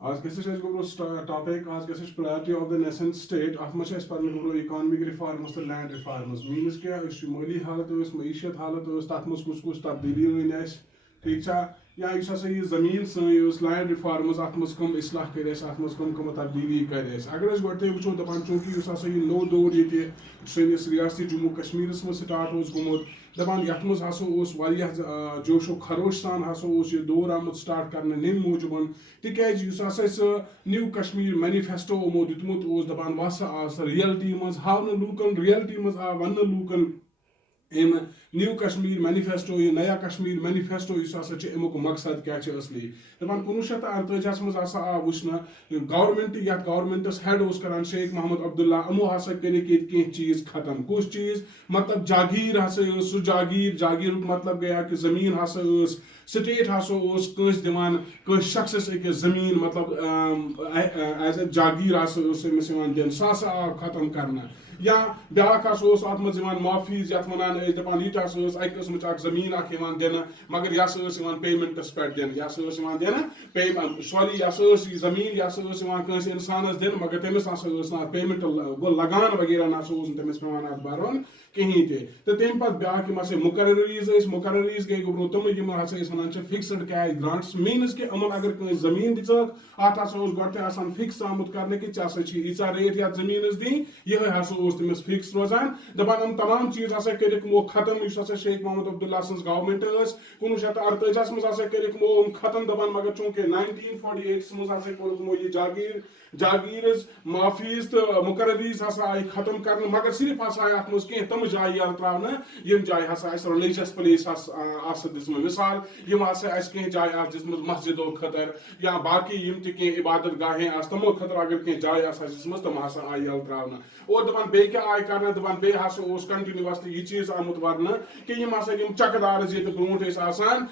آج گژھِ گوٚبرو ٹاپِک آج گژھِ priority of the nation state اتھ منٛز چھِ اَسہِ پَرٕنۍ گوٚبرو اِکانمِک رِفارمٕز تہٕ لینڈ رِفارمٕز میٖنٕز کیٛاہ أسۍ چھِ مٲلی حالت ٲس معیشت حالت ٲس تَتھ منٛز کُس کُس تبدیٖلی أنۍ اَسہِ ٹھیٖک چھا یا یُس ہسا یہِ زٔمیٖن سٲنۍ ٲس لینڈ رِفارمٕز اَتھ منٛز کٕم اصلاح کٔرۍ اَسہِ اَتھ منٛز کٕم تبدیٖلی کَرِ اَسہِ اگر أسۍ گۄڈٕنٮ۪تھٕے وٕچھو دَپان چوٗنٛکہِ یُس ہسا یہِ نوٚو دور ییٚتہِ سٲنِس رِیاستی جموں کشمیٖرس منٛز سٹاٹ اوس گوٚمُت دَپان یَتھ منٛز ہسا اوس واریاہ جوش و خروش سان ہسا اوس یہِ دور آمُت سٹاٹ کرنہٕ نَمہِ موٗجوٗبن تِکیازِ یُس ہسا سُہ نیو کشمیٖر مینِفیسٹو یِمو دیُتمُت اوس دَپان وَ سا آو سۄ رِیلٹی منٛز ہاونہٕ لوٗکن رِیلٹی منٛز آو وَننہٕ لوٗکن اَمہِ نیو کشمیٖر مینِفیسٹو یہِ نیا کشمیٖر مینِفیسٹو یُس ہسا چھُ اَمیُک مقصد کیاہ چھُ اصلی دَپان 1948 منٛز ہسا آو وٕچھنہٕ گورمینٹ یتھ گورمینٹس ہیڈ اوس کران شیخ محمد عبداللہ یِمو ہسا کٔرِکھ ییٚتہِ کینٛہہ چیٖز ختم کُس چیٖز مطلب جاگیٖر ہسا ٲس سُہ جاگیٖرُک مطلب گٔیا کہِ زٔمیٖن ہسا ٲس سٹیٹ ہسا اوس کٲنٛسہِ دِوان کٲنٛسہِ شخصس أکِس زٔمیٖن مطلب ایز اے جاگیٖر ہسا ٲس أمِس یِوان دِنہٕ سُہ ہسا آو ختم کرنہٕ یا بیٛاکھ ہسا اوس اتھ منٛز یِوان معافیٖز یتھ ونان ٲسۍ دَپان یہِ تہِ ہسا ٲس اکہِ قٕسمٕچ اکھ زٔمیٖن اکھ یِوان دِنہٕ مگر یہِ ہسا ٲس یِوان پیمنٹس پٮ۪ٹھ دِنہٕ یہِ ہسا ٲس یِوان دِنہٕ سوری یہِ ہسا ٲس یہِ زٔمیٖن یہِ ہسا ٲس یِوان کٲنٛسہِ اِنسانس دِنہٕ مگر تٔمِس نسا ٲس نہٕ اتھ پیمنٹ گوٚو لگان وغیرہ نسا اوس نہٕ تٔمِس پیوان اتھ برُن کِہینۍ تہِ تہٕ تَمہِ پتہٕ بیٛاکھ یِم ہسا مُقرریٖز ٲسۍ مُقرریٖز گٔے گوٚبرو تِمہٕ یِم ہسا أسۍ ونان چھِ فِکسٕڈ کیش گرانٹٕس میٖنٕز کہِ یِمن اگر کٲنٛسہِ زٔمیٖن دِژٕکھ اتھ ہسا اوس گۄڈٕنٮ۪تھٕے آسان فِکس آمُت کرنہٕ کہِ ژےٚ ہسا چھِ ییٖژاہ ریٹ یتھ زٔمیٖنس دِنۍ یِہے ہسا اوس تٔمِس فِکس روزان دَپان یِم تمام چیٖز ہسا کٔرِکھ یِمو ختم یُس ہسا شیخ محمد عبداللہ سٕنٛز گورمینٹ ٲس 1948 منٛز ہسا کٔرِکھ یِمو یِم ختم دَپان مگر چوٗنٛکہِ 1948 منٛز ہسا کوٚرُکھ یِمو یہِ جاگیٖرٕز معافیٖز تہٕ مُقرریٖز ہسا آیہِ ختم کرنہٕ مگر صرف ہسا آیہِ اتھ منٛز کینٛہہ تِم جایہِ یلہٕ تراونہٕ یِم جایہِ ہسا اسہِ ریٚلِجس پلیس آسہٕ دِژمٕژ مِثال یِم ہسا اسہِ کینٛہہ جایہِ آسہٕ دِژمٕژ مسجدو خٲطرٕ یا باقٕے یِم تہِ کینٛہہ عبادت گاہیں آسہٕ تِمو خٲطرٕ اگر کینٛہہ جایہِ آسہٕ اسہِ دِژمٕژ تِم ہسا آیہِ یلہٕ تراونہٕ اور دَپان بیٚیہِ کیاہ آیہِ کرنہٕ دَپان بیٚیہِ ہسا اوس کنٹِنیوسلی یہِ چیٖز آمُت ورنہٕ کہِ یِم ہسا یِم چکہٕ دارٕز ییٚتہِ برونٛٹھ ٲسۍ آسان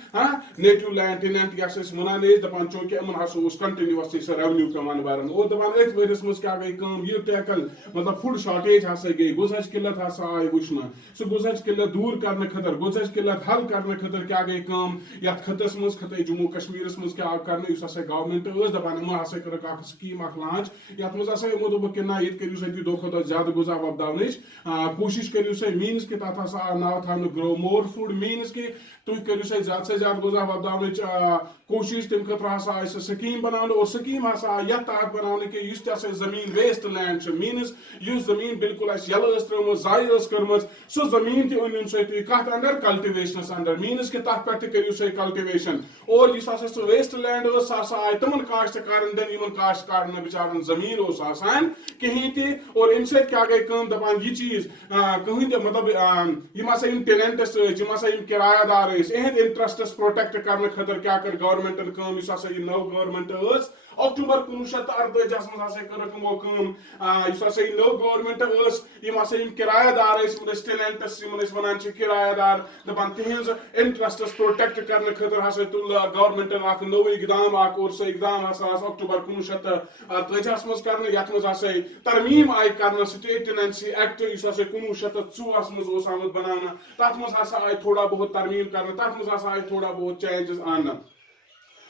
نیٹِو لینڈ ٹیننٹ یَس أسۍ وَنان ٲسۍ دَپان چوٗنٛکہِ یِمن ہسا اوس کنٹِنیوسلی سۄ ریونیوٗ پیوان برُن اور دَپان أتھۍ ؤرِیس منٛز کیاہ گٔے کٲم یہِ ٹیکل مطلب فُڈ شارٹیج ہسا گٔے غذہٕچ قِلت ہسا آیہِ وٕچھنہٕ سُہ غذہٕچ قِلت دوٗر کرنہٕ خٲطرٕ غذہٕچ قِلت حل کرنہٕ خٲطرٕ کیاہ گٔے کٲم یتھ خٕطس منٛز خٕطے جموں کشمیٖرس منٛز کیاہ آو کرنہٕ یُس ہسا گورمینٹ ٲس دَپان یِمو ہسا کٔرٕکھ اکھ سکیٖم اکھ لانچ یتھ منٛز ہسا یِمو دوٚپُکھ کہِ نہ ییٚتہِ کٔرِو سا تُہۍ دۄہ کھۄتہٕ دۄہ زیادٕ غذا وۄپداونٕچ کوٗشِش کٔرِو سا میٖنٕز کہِ تتھ ہسا آو ناو تھاونہٕ گرو مور فُڈ میٖنٕز کہِ تُہۍ کٔرِو سا زیادٕ سے زیادٕ غذا وۄپداونٕچ کوٗشِش تَمہِ خٲطرٕ ہسا آیہِ سۄ سکیٖم بناونہٕ اور سکیٖم ہسا آیہِ یتھ تحت بناونہٕ کہِ یُس تہِ ہسا زٔمیٖن ویسٹ لینڈ چھُ میٖنٕز یُس زٔمیٖن بالکُل اسہِ یلہٕ ٲس ترٲومٕژ ضایہِ ٲس کٔرمٕژ سُہ زٔمیٖن تہِ أنِو سا تُہۍ کتھ انڈر کلٹِویشنس انڈر میٖنٕز کہِ تتھ پٮ۪ٹھ تہِ کٔرِو سا کلٹِویشن اور یُس ہسا سُہ ویسٹ لینڈ ٲس سۄ ہسا آیہِ تِمن کاشتکارن دِنہٕ یِمن کاشتکارن نہٕ بِچارن زٔمیٖن اوس آسان کِہینۍ تہِ اور اَمہِ سۭتۍ کیاہ گٔے کٲم دَپان یہِ چیٖز کٕہٕنۍ تہِ مطلب یِم ہسا یِم ٹیننٹس ٲسۍ یِم ہسا یِم کِرایہ دار ٲسۍ یِہنٛدۍ انٹرسٹس پروٹیکٹ کرنہٕ خٲطرٕ کیاہ کٔر گورمینٹن کٲم یُس ہسا یہِ نٔو گورمینٹ ٲس اکتوبر 1948 منٛز ہسا کٔرٕکھ یِمو کٲم یُس ہسا یہِ نٔو گورمینٹ ٲس یِم ہسا یِم کِرایہ دار ٲسۍ یِمن ٲسۍ ٹیننٹس یِمن أسۍ ونان چھِ کِرایہ دار دَپان تِہنٛز انٹرسٹس پروٹیکٹ کرنہٕ خٲطرٕ ہسا تُل گورمینٹن اکھ نوٚو اقدام اکھ اور سُہ اقدام ہسا آس اکتوبر 1948 منٛز کرنہٕ یتھ منٛز ہسا ترمیٖم آیہِ کرنہٕ سٹیٹ ٹیننسی ایکٹ یُس ہسا 1904 منٛز اوس آمُت بناونہٕ تتھ منٛز ہسا آیہِ تھوڑا بہت ترمیٖم کرنہٕ تتھ منٛز ہسا آیہِ تھوڑا بہت چینجز اننہٕ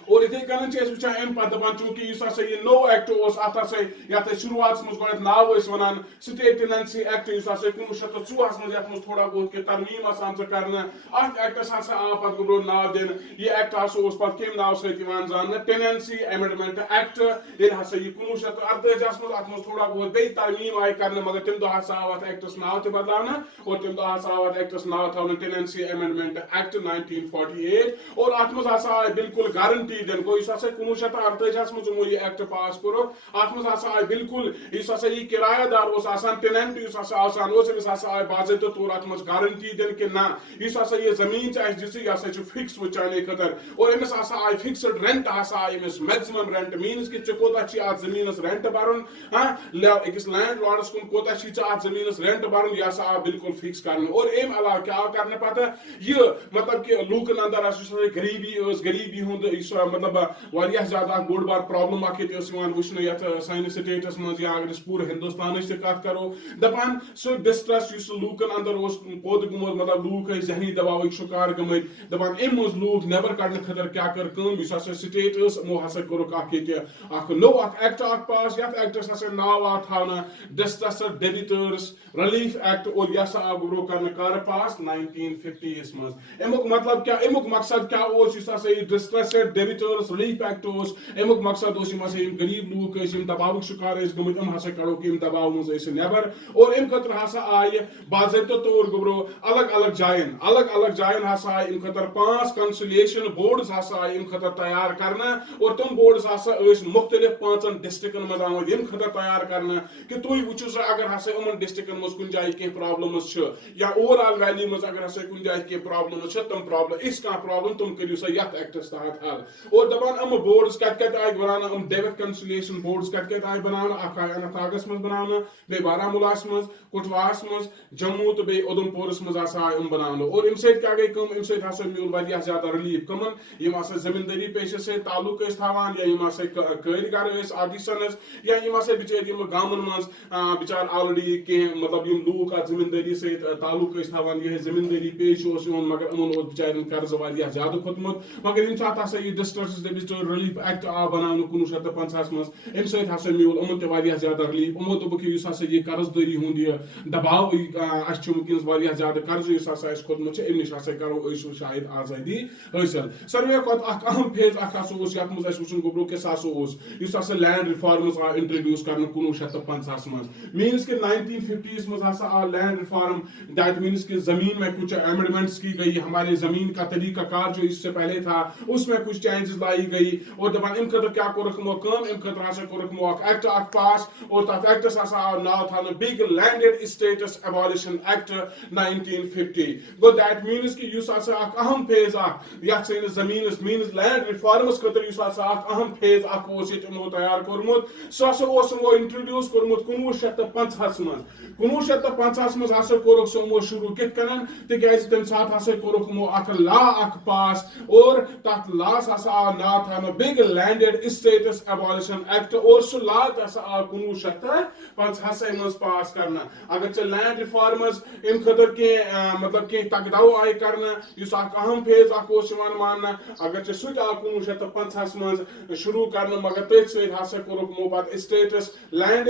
اور یِتھے کٔنۍ چھِ أسۍ وٕچھان اَمہِ پتہٕ دَپان چوٗنٛکہِ یُس ہسا یہِ نوٚو ایکٹ اوس اتھ ہسا یتھ أسۍ شروعاتس منٛز گۄڈٕنیتھ ناو ٲسۍ ونان سٹیٹ ٹیننسی ایکٹ یُس ہسا 1904 منٛز یتھ منٛز تھوڑا بہت کینٛہہ ترمیٖم ٲس آمژٕ کرنہٕ اتھ ایکٹس ہسا آو پتہٕ گوٚبرو ناو دِنہٕ یہِ ایکٹ ہسا اوس پتہٕ کمہِ ناوٕ سۭتۍ یِوان زاننہٕ ٹیننسی ایمینڈمنٹ ایکٹ ییٚلہِ ہسا یہِ 1948 منٛز اتھ منٛز تھوڑا بہت بیٚیہِ ترمیٖم آیہِ کرنہٕ مگر تمہِ دۄہ ہسا آو اتھ ایکٹس ناو تہِ بدلاونہٕ اور تمہِ دۄہ ہسا آو اتھ ایکٹس ناو تھاونہٕ ٹیننسی ایمینڈمنٹ ایکٹ 1948 اور اتھ منٛز ہسا آیہِ بالکل گارنٹی دِنہٕ گوٚو یُس ہسا 1948 منٛز یِمو یہِ ایکٹ پاس کوٚرُکھ اتھ منٛز ہسا آیہِ بالکل یُس ہسا یہِ کِرایہ دار اوس آسان ٹیننٹ یُس ہسا آسان اوس أمِس ہسا آیہِ باضٲبطہٕ طور اتھ منٛز گارنٹی دِنہٕ کہِ نہ یُس ہسا یہِ زٔمیٖن چھِ اسہِ دِژٕ یہِ ہسا چھُ فِکس وۄنۍ چانے خٲطرٕ اور أمِس ہسا آیہِ فِکسٕڈ رینٹ ہسا آیہِ أمِس میکزِمم رینٹ میٖنٕز کہِ ژےٚ کوتاہ چھُی اتھ زٔمیٖنس رینٹ برُن أکِس لینڈ لارڈس کُن کوتاہ چھُی ژےٚ اتھ زٔمیٖنس رینٹ برُن یہِ ہسا آو بالکل فِکس کرنہٕ اور اَمہِ علاوٕ کیاہ آو کرنہٕ پتہٕ یہِ مطلب کہِ لوٗکن اندر یُس ہسا غریٖبی ٲس غریٖبی ہُنٛد یُس مطلب واریاہ زیادہ اکھ بوڑ بار پرابلم اکھ ییٚتہِ ٲس یِوان وٕچھنہٕ یتھ سٲنِس سٹیٹس منٛز یا اگر أسۍ پوٗرٕ ہندوستانٕچ تہِ کتھ کرو دپان سُہ ڈسٹرس یُس لوٗکن اندر اوس پوٚد گوٚمُت مطلب لوٗکھ ٲسۍ ذہنی دباوٕکۍ شکار گٔمٕتۍ دپان امہِ منٛز لوٗکھ نٮ۪بر کڑنہٕ خٲطرٕ کیاہ کٔر کٲم یُس ہسا سٹیٹ ٲس یِمو ہسا کوٚرُکھ اکھ ییٚتہِ اکھ نوٚو اکھ ایکٹ اکھ پاس یتھ ایکٹس ہسا ناو آو تھاونہٕ ڈسٹرس ڈیبٹٲرٕس ریلیف ایکٹ اور یہِ ہسا آو گۄڈٕ کرنہٕ کر پاس 1950 منٛز امیُک مطلب کیاہ امیُک مقصد کیاہ اوس یُس ہسا یہِ ڈسٹرس ڈیبٹٲرٕس ریلیف ایکٹ اوس امیُک مقصد اوس یِم ہسا یِم غریب لوٗکھ ٲسۍ یِم دباوٕکۍ شکار ٲسۍ گٔمٕتۍ یِم ہسا کڑوکھ یِم دباو منٛز ٲسۍ نٮ۪بر اور امہِ خٲطرٕ ہسا آیہِ باضٲبطہٕ طور گوٚبرو الگ الگ جاین ہسا آیہِ امہِ خٲطرٕ 5 کنسولیشن بورڈز ہسا آیہِ امہِ خٲطرٕ تیار کرنہٕ اور تِم بورڈز ہسا ٲسۍ مختلف 5 ڈسٹرکن منٛز آمٕتۍ ییٚمہِ خٲطرٕ تیار کرنہٕ کہ تُہۍ وٕچھِو سا اگر ہسا یِمن ڈسٹرکن منٛز کُنہِ جایہِ کینٛہہ پرابلمز چھِ یا اوور آل ویلی منٛز اگر ہسا کُنہِ جایہِ کینٛہہ پرابلمز چھِ تِم پرابلم یِژھ کانٛہہ پرابلم تِم کٔرِو سا یتھ ایکٹس تحت حل اور دپان یِم بورڈز کتہِ آیہِ بناونہٕ یِم ڈیوِڈ کنسولیشن بورڈز کتہِ آیہِ بناونہٕ اکھ آیہِ اننت ناگس منٛز بناونہٕ بیٚیہِ بارہمولاہس منٛز کٹھواہس منٛز جموں تہٕ بیٚیہِ اُدھم پورس منٛز ہسا آیہِ یِم بناونہٕ اور امہِ سۭتۍ کیاہ گٔے کٲم امہِ سۭتۍ ہسا میول واریاہ زیادٕ رِلیٖف کٕمن یِم ہسا زٔمیٖندٲری پیشس سۭتۍ تعلق ٲسۍ تھاوان یا یِم ہسا کٲرۍ گر ٲسۍ آرٹِسنز یا یِم ہسا بِچٲرۍ یِم گامن منٛز بِچار آلریڈی کینٛہہ مطلب یِم لوٗکھ اتھ زٔمیٖندٲری سۭتۍ تعلق ٲسۍ تھاوان یِہے زٔمیٖندٲری پیش اوس یِوان مگر یِمن اوس بِچارٮ۪ن قرضہٕ واریاہ زیادٕ کھوٚتمُت مگر ییٚمہِ ساتہٕ ہسا یہِ ڈسٹرس ڈیبٹٲرٕس ریلیف ایکٹ آو بناونہٕ 1950 منٛز امہِ سۭتۍ ہسا میول یِمن تہِ واریاہ زیادٕ رِلیٖف یِمو دوٚپُکھ یُس ہسا یہِ قرض دٲری ہُنٛد یہِ دباو اسہِ چھُ وٕنکیٚنس واریاہ زیادٕ قرضہٕ یُس ہسا اسہِ کھوٚتمُت چھُ امہِ نِش ہسا کرو أسۍ شاید آزٲدی حٲصِل ساروٕے کھۄتہٕ اکھ اہم فیز اکھ ہسا اوس یتھ منٛز اسہِ وٕچھُن گوٚبرو کہِ سُہ ہسا اوس یُس ہسا لینڈ رِفارمٕز آو انٹرڈیوٗس کرنہٕ 1950 منٛز مینٕز کہِ 1950 منٛز ہسا آو لینڈ رِفارم دیٹ مینٕز کہِ زمین میں کچھ امینڈمنٹس کی گئی ہمارے زمین کا طریقہ کار جو اس سے پہلے تھا اس میں کچھ چینجز لائی گئی اور دپان امہِ خٲطرٕ کیاہ کوٚرُکھ یِمو کٲم امہِ خٲطرٕ ہسا کوٚرُکھ یِمو اکھ ایکٹ اکھ پاس اور تتھ ایکٹس ہسا آو ناو تھاونہٕ بگ لینڈڈ اسٹیٹس ایبالِشن ایکٹ 1950 گوٚو دیٹ مینٕز کہِ یُس ہسا اکھ اہم فیز اکھ یتھ سٲنِس زمیٖنس مینٕز لینڈ رِفارمس خٲطرٕ یُس ہسا اکھ اہم فیز اکھ اوس ییٚتہِ یِمو تیار کوٚرمُت سُہ ہسا اوس یِمو انٹرڈیوٗس کوٚرمُت 1950 منٛز 1950 منٛز ہسا کوٚرُکھ سُہ یِمو شروٗع کِتھ کٔنن تِکیازِ تمہِ ساتہٕ ہسا کوٚرُکھ یِمو اکھ لا اکھ پاس اور تتھ لاس ہسا آو ناو تھاونہٕ بگ لینڈڈ اسٹیٹس ایبالِشن ایکٹ اور سُہ لا تہِ ہسا آو 1950 منٛز پاس کرنہٕ اگر ژےٚ لینڈ رِفارمٕز امہِ خٲطرٕ کینٛہہ مطلب کینٛہہ تگدو آیہِ کرنہٕ یُس اکھ اہم فیز اکھ اوس یِوان ماننہٕ اگر ژےٚ سُہ تہِ آو 1950 منٛز شروٗع کرنہٕ مگر تٔتھۍ سۭتۍ ہسا کوٚرُکھ یِمو پتہٕ اسٹیٹس لینڈ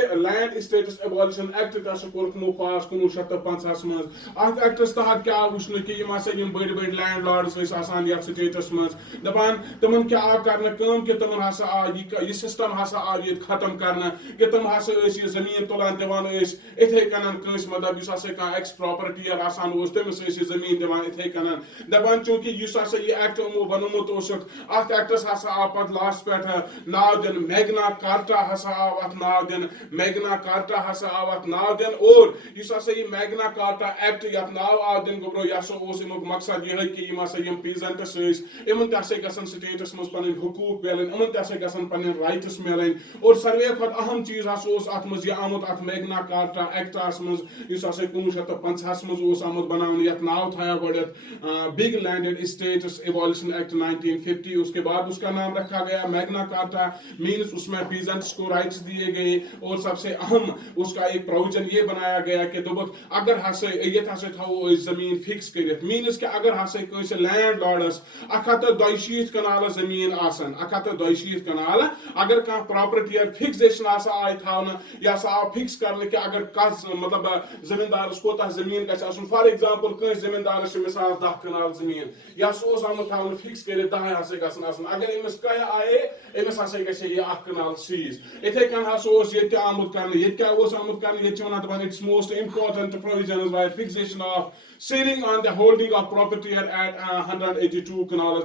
اسٹیٹس ایبالِشن ایکٹ تہِ ہسا کوٚرُکھ یِمو پاس 1950 منٛز اتھ ایکٹس تحت کیاہ آو وٕچھنہٕ کہِ یِم ہسا یِم بٔڑۍ بٔڑۍ لینڈ لاڈٕس ٲسۍ آسان یتھ سٹیٹس منٛز دپان تِمن کیاہ آو کرنہٕ کٲم کہِ تِمن ہسا آو یہِ سسٹم ہسا آو ییٚتہِ ختم کرنہٕ کہِ تِم ہسا ٲسۍ یہِ زٔمیٖن تُلان دِوان ٲسۍ اِتھے کٔنن کٲنٛسہِ مطلب یُس ہسا کانٛہہ ایکٕس پراپرٹیَر آسان اوس تٔمِس ٲسۍ یہِ زٔمیٖن دِوان اِتھے کٔنن دپان چوٗنٛکہِ یُس ہسا یہِ ایکٹ یِمو بنومُت اوسُکھ اتھ ایکٹس ہسا آو پتہٕ لاسٹ پٮ۪ٹھ ناو دِنہٕ میگنا کارٹا ہسا آو اتھ ناو دِنہٕ میگنا کارٹا ہسا آو اتھ ناو دِنہٕ اور یُس ہسا یہِ میگنا کارٹا ایکٹ یتھ ناو آو دِنہٕ گوٚبرو یہِ ہسا اوس امیُک مقصد یِہے کہِ یِم ہسا یِم پیٖزنٹس ٲسۍ یِمن تہِ ہسا گژھن سٹیٹس منٛز پنٕنۍ حقوٗق مِلٕنۍ یِمن تہِ ہسا گژھن پنٕنۍ رایٹٕس مِلٕنۍ اور ساروٕے کھۄتہٕ اہم چیٖز ہسا اوس اتھ منٛز یہِ آمُت اتھ میگنا کارٹا ایکٹس منٛز یُس ہسا 1950 منٛز اوس آمُت بناونہٕ یتھ ناو تھایا گۄڈٕنیتھ بگ لینڈڈ اسٹیٹس ایبالِشن ایکٹ 1950 اس کے بعد اس کا نام رکھا گیا میگنا کارٹا مینس اس میں پیزنٹس کو رائٹس دیے گئے اور سب سے اہم اس کا ایک پروویژن یہ بنایا گیا کہ دوٚپُکھ اگر ہسا ییٚتہِ ہسا تھاوو أسۍ زٔمیٖن فِکس کٔرِتھ میٖنٕز کہِ اگر ہسا کٲنٛسہِ لینڈ لاڈس 142 کنالہٕ زٔمیٖن آسن 142 کنالہٕ اگر کانٛہہ پراپرٹیر فِکزیشن ہسا آیہِ تھاونہٕ یہِ ہسا آو فِکس کرنہٕ کہِ اگر کانٛہہ مطلب زٔمیٖندارس کوتاہ زٔمیٖن گژھِ آسُن فار ایگزامپل کٲنٛسہِ زٔمیٖندارس چھِ مِثال 10 کنال زٔمیٖن یہِ ہسا اوس آمُت تھاونہٕ فِکس کٔرِتھ 10 ہسا گژھن آسن اگر أمِس کہہ آیے أمِس ہسا گژھِ یہِ 1 کنال سیٖز یِتھے کٔنۍ ہسا اوس ییٚتہِ تہِ آمُت کرنہٕ ییٚتہِ کیاہ اوس آمُت کرنہٕ ییٚتہِ چھِ ونان دپان its most important provisions by fixation of ceiling on the holding of property at 182 canal